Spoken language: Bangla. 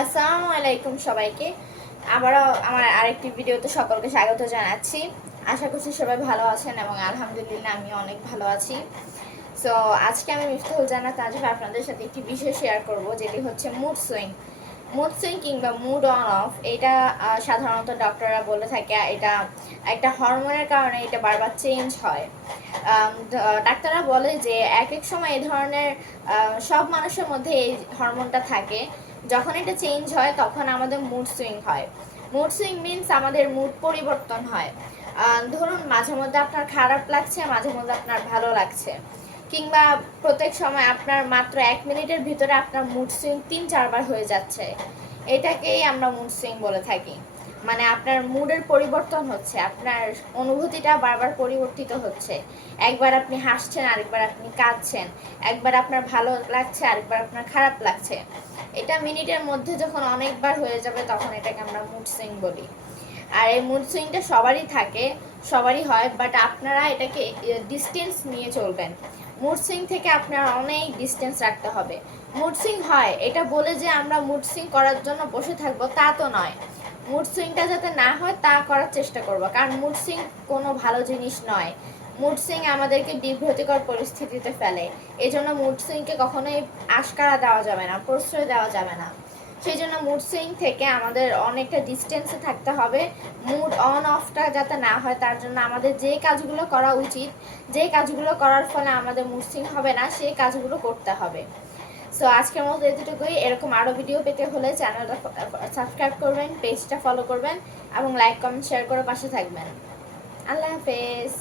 আসসালামু আলাইকুম সবাইকে। আবারও আমার আরেকটি ভিডিওতে সকলকে স্বাগত জানাচ্ছি। আশা করছি সবাই ভালো আছেন এবং আলহামদুলিল্লাহ আমি অনেক ভালো আছি। সো আজকে আমি মিফতাহুল জান্নাত তাজফ আপনাদের সাথে একটি বিষয় শেয়ার করব, যেটি হচ্ছে মুড সুইং কিংবা মুড অন অফ। এটা সাধারণত ডক্টররা বলে থাকে এটা একটা হরমোনের কারণে এটা বারবার চেঞ্জ হয়। ডাক্তাররা বলে যে এক এক সময় এই ধরনের সব মানুষের মধ্যে এই হরমোনটা থাকে। যখন এটা চেঞ্জ হয় তখন আমাদের মুড সুইং হয়। মুড সুইং মিনস আমাদের মুড পরিবর্তন হয়। ধরুন মাঝে মধ্যে আপনার খারাপ লাগছে, মাঝে মধ্যে আপনার ভালো লাগছে, কিংবা প্রত্যেক সময় আপনার মাত্র 1 মিনিটের ভিতরে আপনার মুড সুইং 3-4 বার হয়ে যাচ্ছে। এটাকেই আমরা মুড সুইং বলে থাকি। মানে আপনার মুডের পরিবর্তন হচ্ছে, আপনার অনুভূতিটা বারবার পরিবর্তিত হচ্ছে। একবার আপনি হাসছেন, আরেকবার আপনি কাঁদছেন, একবার আপনার ভালো লাগছে, আরেকবার আপনার খারাপ লাগছে। এটা মিনিটের মধ্যে যখন অনেকবার হয়ে যাবে তখন এটাকে আমরা মুড সুইং বলি। আর এই মুড সুইংটা সবারই থাকে, সবারই হয়, বাট আপনারা এটাকে ডিস্টেন্স নিয়ে চলবেন। মুড সুইং থেকে আপনার অনেক ডিস্টেন্স রাখতে হবে। মুড সুইং হয় এটা বলে যে আমরা মুড সুইং করার জন্য বসে থাকবো তা তো নয়। মুড সুইংটা যাতে না হয় তা করার চেষ্টা করব, কারণ মুড সুইং কোনো ভালো জিনিস নয়। মুড সুইং আমাদেরকে বিভ্রতিকর পরিস্থিতিতে ফেলে। এই জন্য মুড সুইংকে কখনোই আশকারা দেওয়া যাবে না, প্রশ্রয় দেওয়া যাবে না। সেই জন্য মুড সুইং থেকে আমাদের অনেকটা ডিস্টেন্সে থাকতে হবে। মুড অন অফটা যাতে না হয় তার জন্য আমাদের যে কাজগুলো করা উচিত, যে কাজগুলো করার ফলে আমাদের মুড সুইং হবে না, সেই কাজগুলো করতে হবে। সো আজকের মতো এতটুকুই। এরকম আরও ভিডিও পেতে হলে চ্যানেলটা সাবস্ক্রাইব করবেন, পেজটা ফলো করবেন এবং লাইক কমেন্ট শেয়ার করে পাশে থাকবেন। আল্লাহ হাফেজ।